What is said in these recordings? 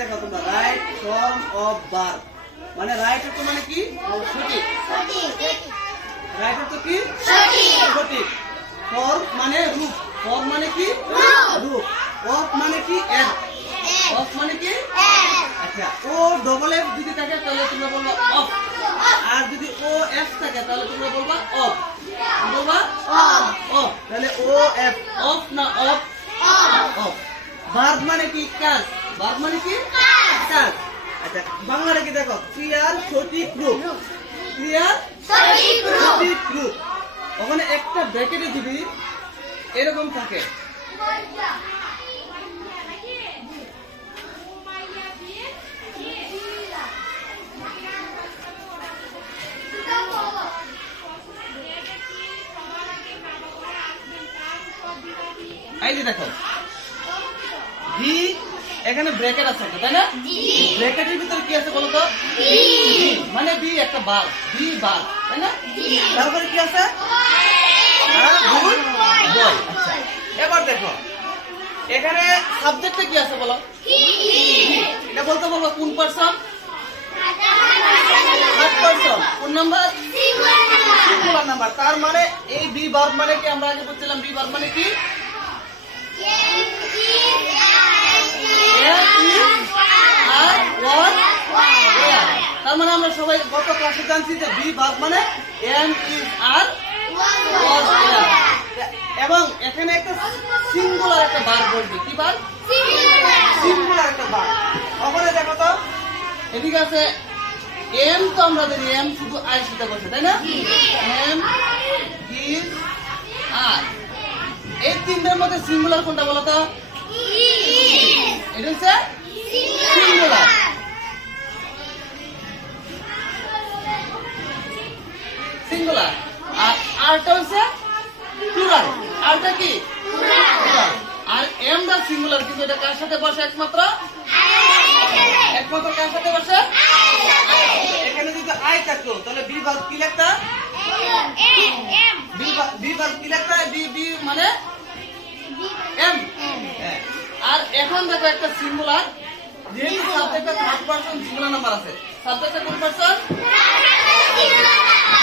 দেখো তোমরা right form of verb মানে রাইট অর্থ মানে কি সঠিক রাইট অর্থ কি সঠিক ফর্ম মানে রূপ ফর্ম মানে কি রূপ অফ মানে কি এফ অফ মানে কি আচ্ছা ও ডবল এফ যদি থাকে তাহলে তোমরা বলবা অফ আর যদি ও এফ থাকে তাহলে তোমরা বলবা অফ বলবা অফ তাহলে ও এফ অফ না অফ অফ ভার্ব মানে কি কাজ ভার্ব মানে কি কাজ আচ্ছা বাংলাটা কি দেখো ক্রিয়ার সঠিক রূপ ক্রিয়ার সঠিক রূপ ওখানে একটা ব্র্যাকেটে দিবি এরকম থাকে এই যে দেখো ভি এখানে ব্র্যাকেট আছে তাই না ব্র্যাকেটের ভিতরে কি আছে বলো তো মানে বি একটা বার বি বার তাই না তারপরে কি আছে গুড বয় আচ্ছা এবার দেখো এখানে সাবজেক্টে কি আছে বলো এটা বলতে বলবো কোন পারসন থার্ড পারসন কোন নাম্বার সিঙ্গুলার নাম্বার তার মানে এই বি ভার্ব মানে কি আমরা আগে বলছিলাম বি ভার্ব মানে কি তার মানে আমরা সবাই গত ক্লাসে জানছি যে বি ভার্ব মানে এম ইজ আর এবং এখানে একটা সিঙ্গুলার একটা ভার্ব বলবে কি ভার্ব সিঙ্গুলার একটা ভার্ব ওখানে দেখো তো এদিকে আছে এম তো আমরা জানি এম শুধু আই সাথে বসে তাই না এম ইজ আর এই তিনটার মধ্যে সিঙ্গুলার কোনটা বলো তো এটা হচ্ছে সিঙ্গুলার সিঙ্গুলার আর আরটা হচ্ছে প্লুরাল আরটা কি প্লুরাল আর এম দা সিঙ্গুলার কিন্তু এটা কার সাথে বসে একমাত্র কার সাথে বসে এখানে যদি আই থাকতো তাহলে বি ভার্ব কি লিখতা বি ভার্ব কি লিখতা বি মানে এম আর এখন দেখো একটা সিঙ্গুলার যেহেতু সাবজেক্টটা থার্ড পারসন সিঙ্গুলার নাম্বার আছে সাবজেক্টটা কোন person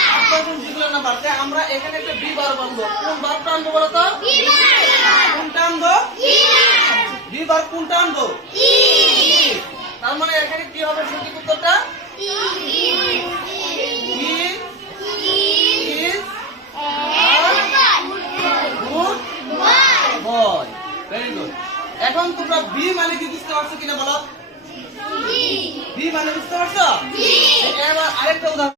third person singular number তাই আমরা এখানে একটা বি ভার্ব আনবো কোন ভার্বটা আনবো বলো তো কোনটা আনবো বি ভার্ব কোনটা আনবো তার মানে এখানে কি হবে সঠিক উত্তরটা ভেরি গুড এখন তোমরা বি মানে কি বুঝতে পারছো কিনা বলো বি মানে বুঝতে পারছো